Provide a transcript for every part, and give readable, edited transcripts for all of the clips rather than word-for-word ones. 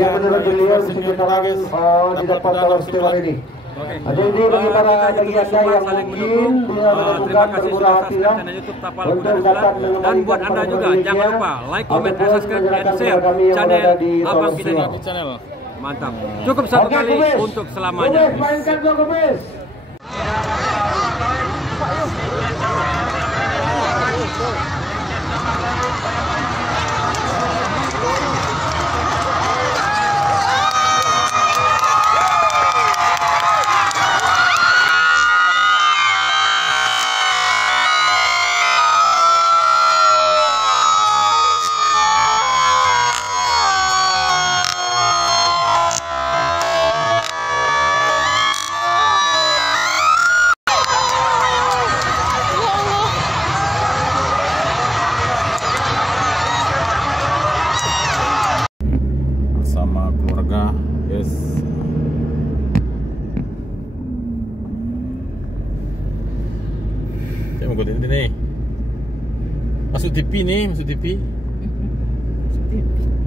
Yang menurut beliau sekitaran di depan Tower Stewart ini. Jadi bagi para bagi anda yang mungkin menemukan bermurah hatilah untuk datang dan buat anda juga jangan lupa like, comment, subscribe, and share channel Abang Kidani channel. Mantap. Cukup satu kali untuk selamanya. Mainkan dulu, Gomez. Sama keluarga, yes. Saya mau ganti nih. Masuk TV nih, masuk TV.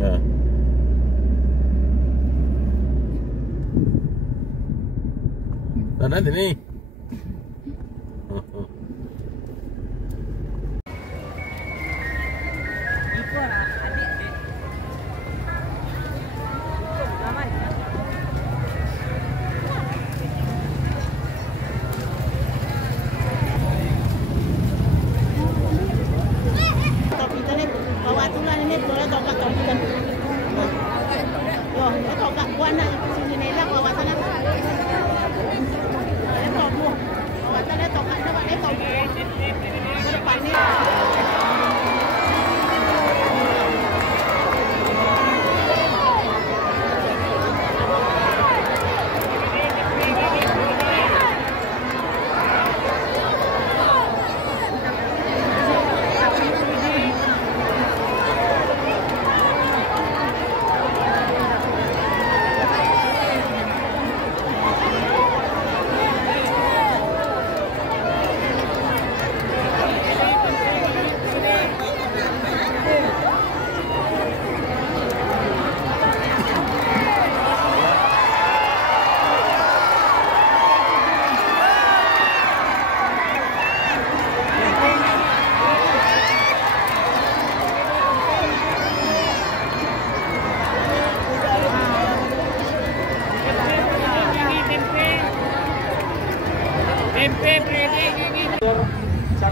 Ya. Dan nanti nih.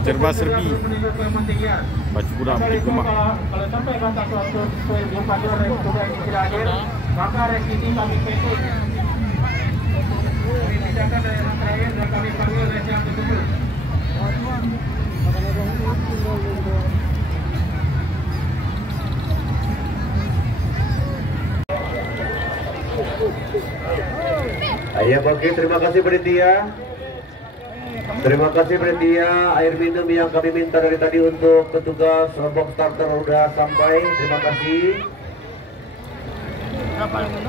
Serba serbi baju kurang di rumah. Kalau sampai batas waktu sesuai dipanggil oleh petugas yang tidak hadir, maka residi kami pending. Tindakan dari yang terakhir dan kami panggil resi yang tersebut. Ayo oke, terima kasih panitia. Terima kasih panitia. Air minum yang kami minta dari tadi untuk petugas box starter sudah sampai. Terima kasih.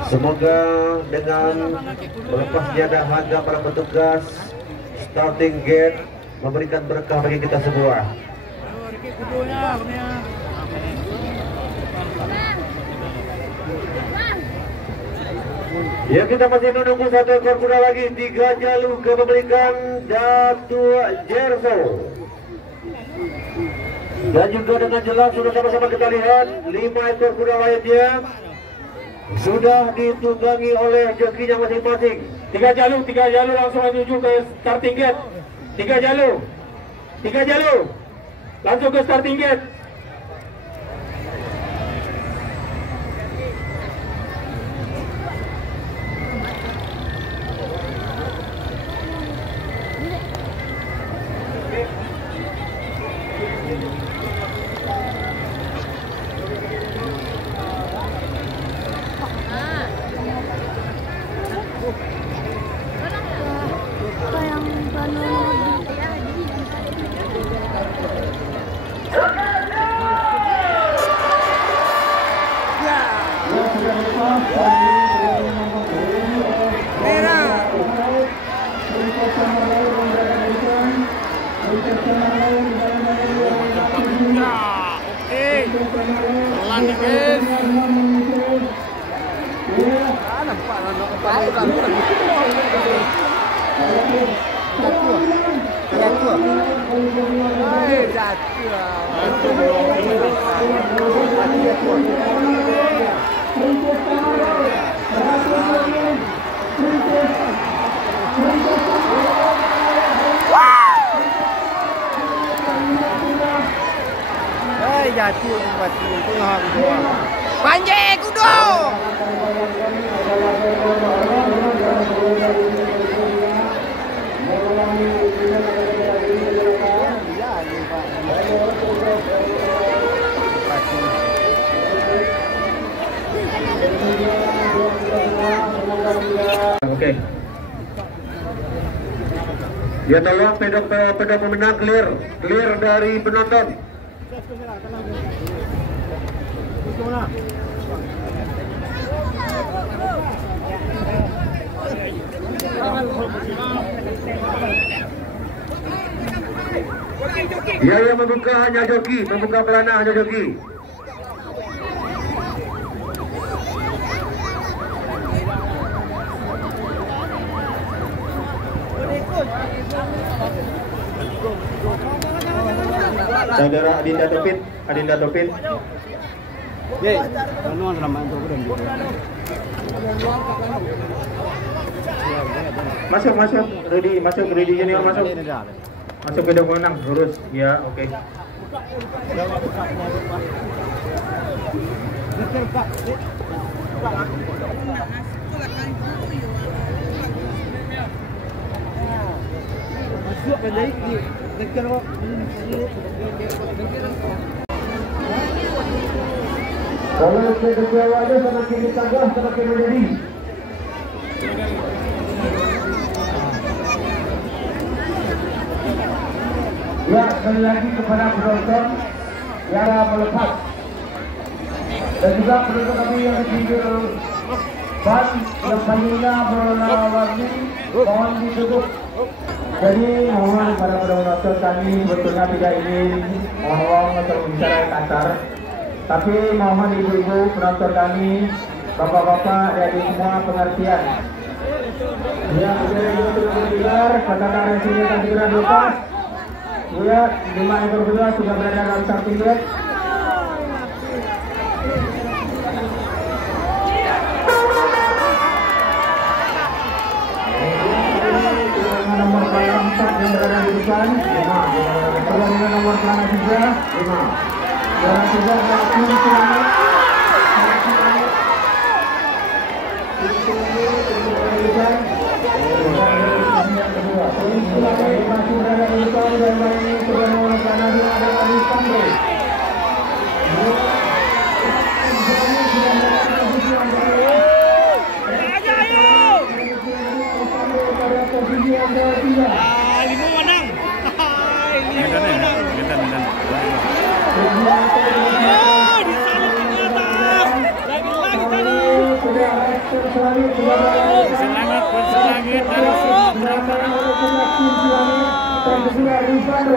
Semoga dengan melepasnya dahaga para petugas starting gate memberikan berkah bagi kita semua. Ya, kita masih menunggu satu ekor kuda lagi, 3 jalur kepemilikan Datuk Jerso. Dan juga dengan jelas sudah sama-sama kita lihat 5 ekor kuda lainnya sudah ditunggangi oleh jokinya masing-masing. 3 jalur langsung menuju ke starting gate. 3 jalur langsung ke starting gate. Jatuh tengah kedua. Panjang kudo. Oke. Ya tolong pedok pemenang clear dari penonton. Ya, yang membuka hanya joki, membuka pelana hanya joki. Saudara Adinda Topit. Masuk, ready junior masuk. Masuk pedok pemenang, lurus. Ya, oke. Kalau kedua ada semakin ditambah semakin menjadi. Ya, sekali lagi kepada penonton Yara melepas dan juga penonton kami yang ditinggal ban yang payungnya berwarna-warni mohon ditutup. Jadi mohon para penonton kami betulnya tidak ingin ngomong atau bicara kasar, tapi mohon ibu-ibu penonton kami, bapak-bapak dari semua pengertian. Ya, sudah digelar, katakan resinya akan segera dilepas. Ya, 5 ekor kuda sudah berada dalam starting gate. Nomor 4 yang berada di depan 5. Dengan nomor 3 5. Dan sudah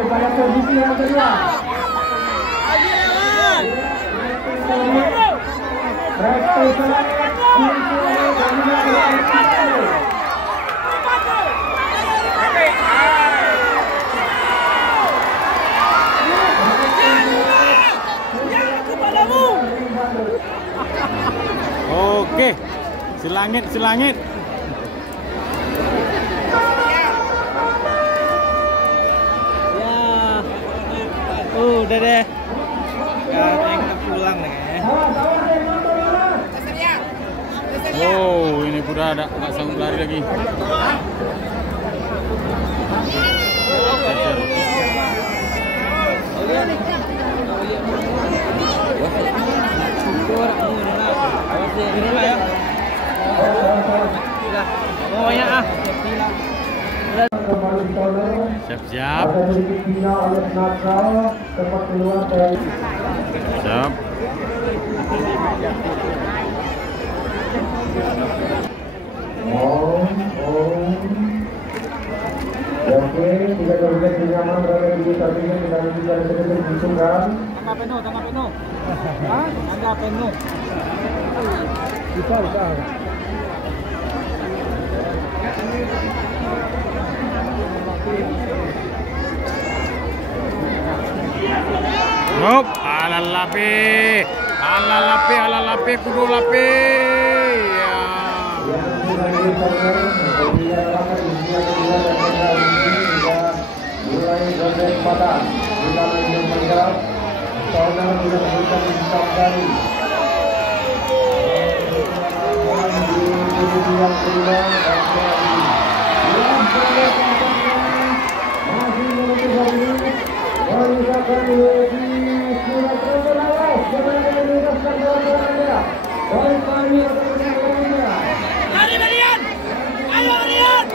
pada posisi yang kedua. Oke, silangit. Udah deh. Sekarang kita pulang nih. Oh, ini kuda nggak sanggup lari lagi. Siap. Siap. Oke, tiga korban nyaman berada di sampingnya kita bisa sedikit disungkan. Tangkap penuh. Hah? Tangkap penuh. Bisa. Hop, ala lape, kudu lape. Ya. Mulai dari patah, mulai yang meninggal, saudara sudah memberikan insaf dari yang kedua dan masih menuju hari ini meninggalkan di surat terlalu sebenarnya meninggalkan jalan-jalannya baik kami atau lainnya. Lari Marian! Ayo Marian!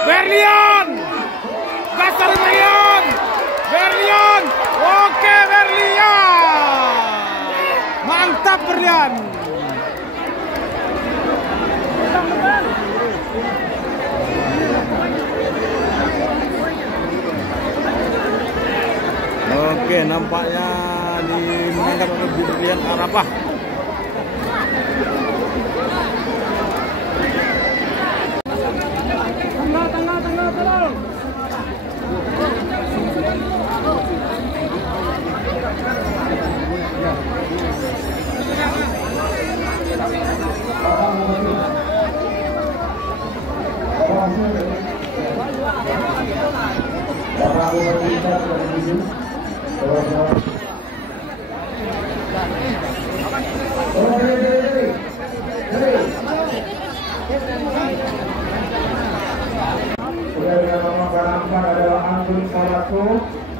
Berlian! Gas dari Berlian! Berlian! Oke Berlian! Mantap Berlian! Oke, nampaknya dimenangkan oleh Berlian Arafah.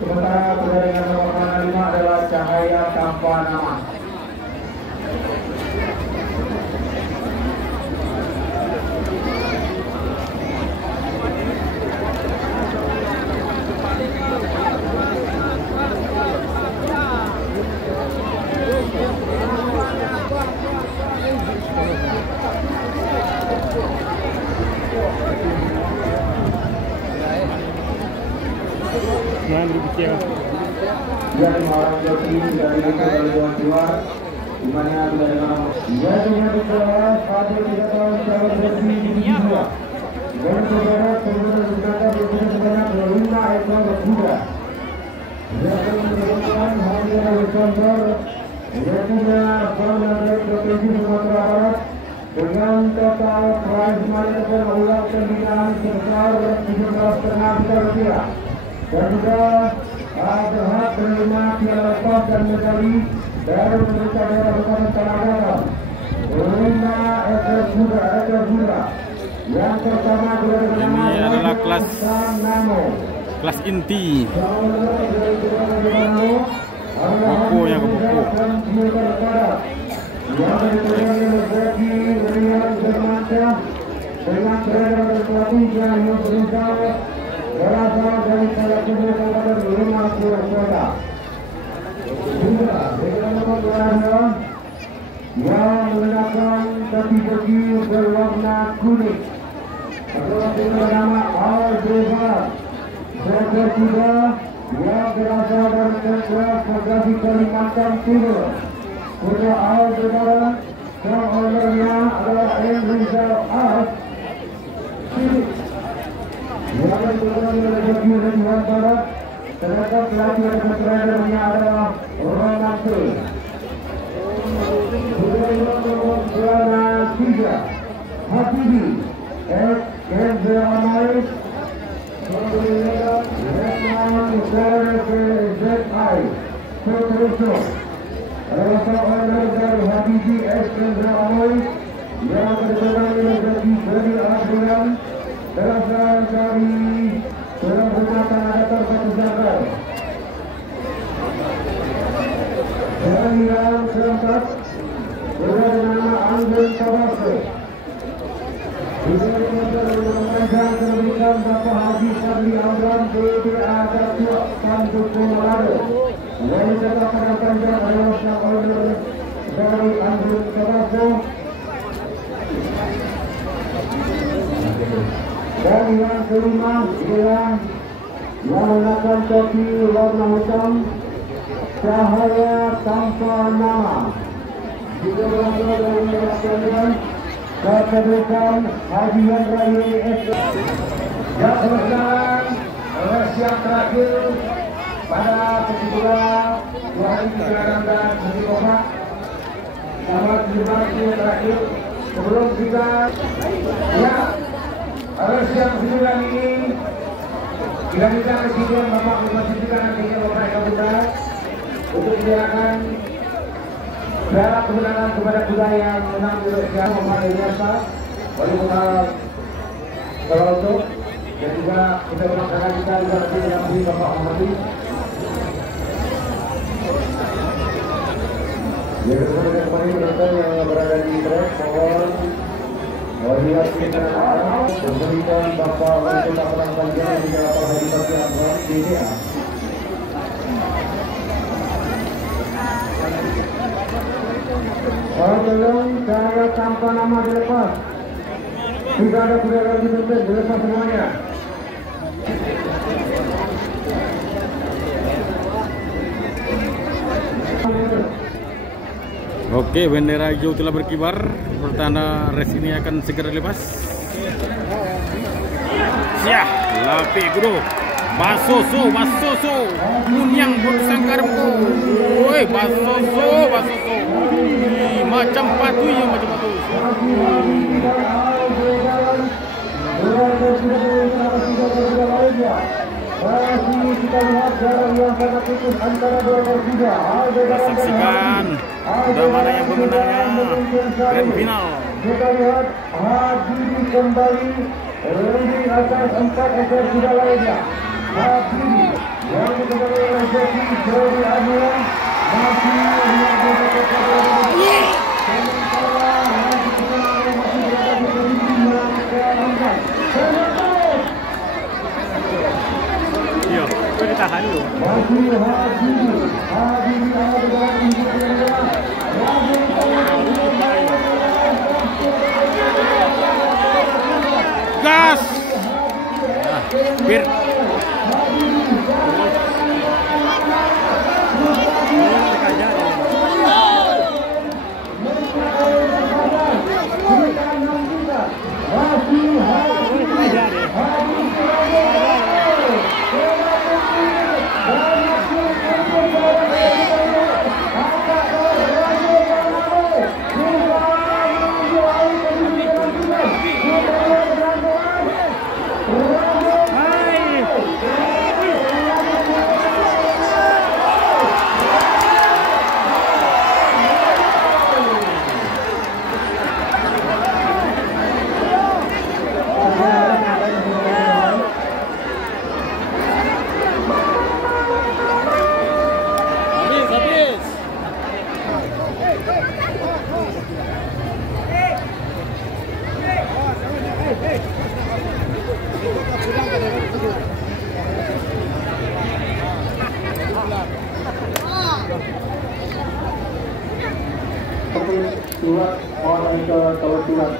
Sementara sudah dengan nomor 5 adalah Cahaya tanpa nama. Dan orang joki dari Dewan Keluar di mana sudah dengan dia dengan kelas pada 3 tahun calon resmi di dunia dan saudara sebenarnya sebanyak 5 ekor kuda dia akan menentukan hari Desember yaitu Founder Provinsi Sumatera Barat dengan total prize money ataupun uang pembinaan sebesar 17,5 juta rupiah dan juga berhak menerima piala emas dan medali dari pemerintah daerah Kabupaten Tanah Datar 5 ekor kuda. Yang pertama ini adalah kelas inti buku yang buku. Yang kedua bagi Rian Dermanta dengan peredaran pelatih yang berusaha berasal dari salah satu kabupaten 50 kota. Juga dengan nomor 2 yang mengenakan topi baju berwarna kuning adalah bernama Al-Zebar. Seekor kuda yang berasal dari Sentra Progresi Kalimantan Timur. Kuda Al-Zebar yang ownernya adalah M. Rizal Ahad. Yang kedua adalah Joki Ridwan Barat. Sedangkan pelatih dan tradernya adalah Romanto. Kuda nomor 3 Habibi Ex-Kenzeramais Retman ZI Sotroso adalah owner dari Habibi Ex-Kenzeramais yang kedua Joki Beri Abdulan berasal dari Surabaya Tanah Datar Batu Jangkar. Dan yang keempat Yang diberikan Bapak Haji Fadli Amran BDA Datuk Pandukung Manado. Yang dikatakan panjang adalah order dari Andrew Tabasco. Dan yang kelima ialah yang mengenakan topi warna hitam, cahaya tanpa nama. Juga berasal dari negara sekalian, saya berikan hadiah raya SM. Dan berjalan siang terakhir pada kesimpulan 2 hari 3 hari Kopak. Selamat menikmati terakhir sebelum kita siang 9 ini kita Presiden Bapak Presiden nantinya Bapak Kapolda untuk menyerahkan piala kemenangan kepada kuda yang menang di Indonesia Bapak Eliasa Wali Kota Solo dan juga kita melaksanakan kita juga nanti didampingi Bapak Muhammadi. Ya, kemudian kemarin penonton yang berada di trek mohon lihat kita memberikan Bapak Wali Kota Padang Panjang dan juga Bapak Haji Fadli Amran BDA. Tolong cara tanpa nama dilepas. Tidak ada kuda lagi dilepas, dilepas semuanya. Oke, bendera hijau telah berkibar. Pertanda race ini akan segera lepas. Siap, Lapi Guru. Basoso, Kunyang bersangkarmu. Woi, basoso. Macam patu ya, macam patu. Kita saksikan sudah mana yang pemenangnya grand final. Kita lihat Habibie kembali di atas 4 ekor kuda lainnya. Habibie yang dikembali oleh Jeki Jody Anian masih lihat Iya, gue ditahan dulu. Gas! Bir. Surat orang ke Tawar Surat.